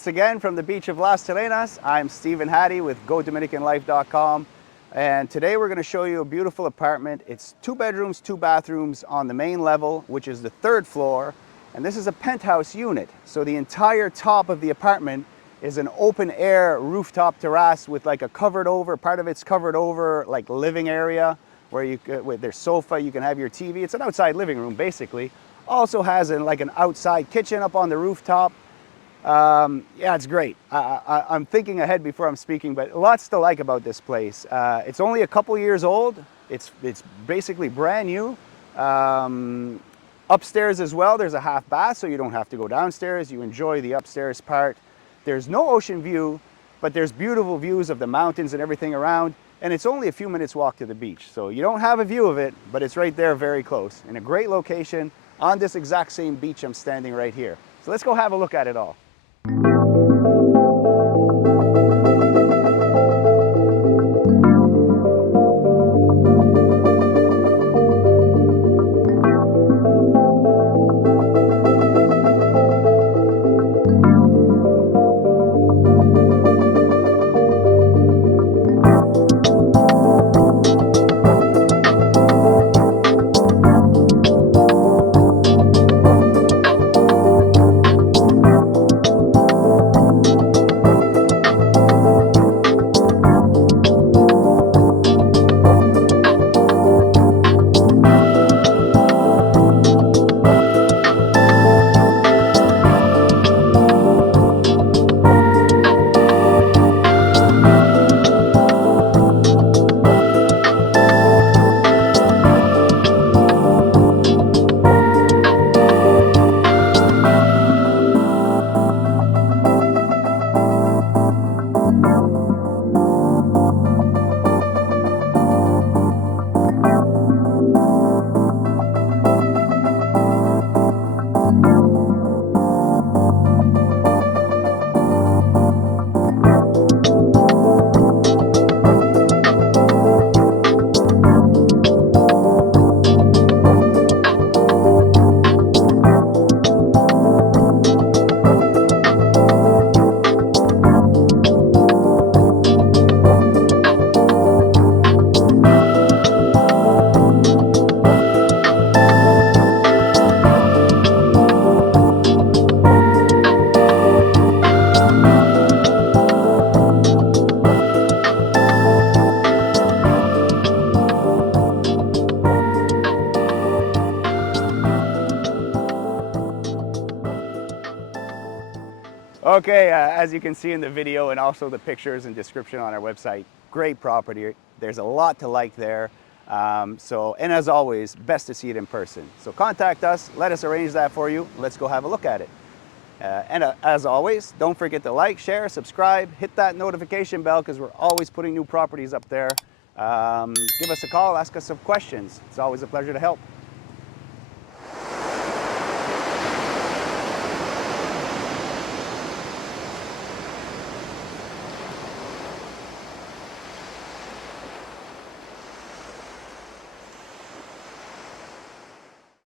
once again from the beach of Las Terrenas. I'm Steve and Hattie with GoDominicanLife.com, and today we're going to show you a beautiful apartment. It's 2 bedrooms, 2 bathrooms on the main level, which is the 3rd floor, and this is a penthouse unit. So the entire top of the apartment is an open air rooftop terrace with like a covered over, part of it's covered over like living area where you with their sofa, you can have your TV. It's an outside living room basically. Also has like an outside kitchen up on the rooftop. Yeah, it's great. I'm thinking ahead before I'm speaking, but lots to like about this place. It's only a couple years old. It's basically brand new. Upstairs as well, there's a half bath, so you don't have to go downstairs. You enjoy the upstairs part. There's no ocean view, but there's beautiful views of the mountains and everything around, and it's only a few minutes walk to the beach. So you don't have a view of it, but it's right there very close, in a great location on this exact same beach I'm standing right here. So let's go have a look at it all. Okay, as you can see in the video and also the pictures and description on our website, great property. There's a lot to like there. And as always, best to see it in person. So contact us, let us arrange that for you. Let's go have a look at it. As always, don't forget to like, share, subscribe, hit that notification bell because we're always putting new properties up there. Give us a call, ask us some questions. It's always a pleasure to help.